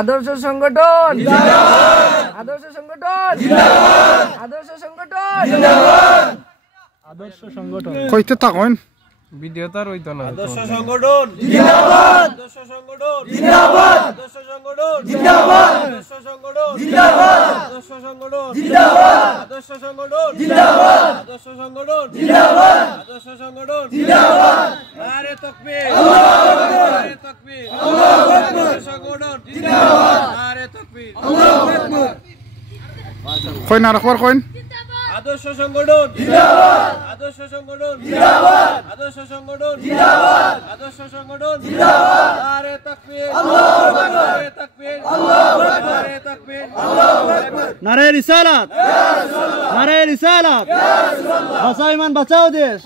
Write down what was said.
আদর্শ সংগঠন জিন্দাবাদ, আদর্শ সংগঠন জিন্দাবাদ, আদর্শ সংগঠন জিন্দাবাদ, আদর্শ সংগঠন কইতে থাকেন ভিডিওটার হইতো না। আদর্শ সংগঠন জিন্দাবাদ, আদর্শ সংগঠন জিন্দাবাদ, আদর্শ সংগঠন জিন্দাবাদ, আদর্শ সংগঠন জিন্দাবাদ, আদর্শ সংগঠন জিন্দাবাদ, আদর্শ সংগঠন জিন্দাবাদ, আদর্শ সংগঠন জিন্দাবাদ, আদর্শ সংগঠন জিন্দাবাদ। নারে তাকবীর, আল্লাহু আকবার, নারে তাকবীর, আল্লাহু আকবার, আদর্শ সংগঠন জিন্দাবাদ, নারে তাকবীর, আল্লাহু আকবার। কইন আর একবার কইন আদর্শ সংগঠন জিন্দাবাদ, আদর্শ সংগঠন জিন্দাবাদ, আদর্শ সংগঠন জিন্দাবাদ, আদর্শ সংগঠন জিন্দাবাদ। নারে তাকবীর, আল্লাহু আকবার, নারে তাকবীর, আল্লাহু আকবার, নারে তাকবীর, আল্লাহু আকবার। নারে রিসালাত, ইয়া রাসূলুল্লাহ, নারে রিসালাত, ইয়া রাসূলুল্লাহ। বাঁচাও ইমান, বাঁচাও দেশ।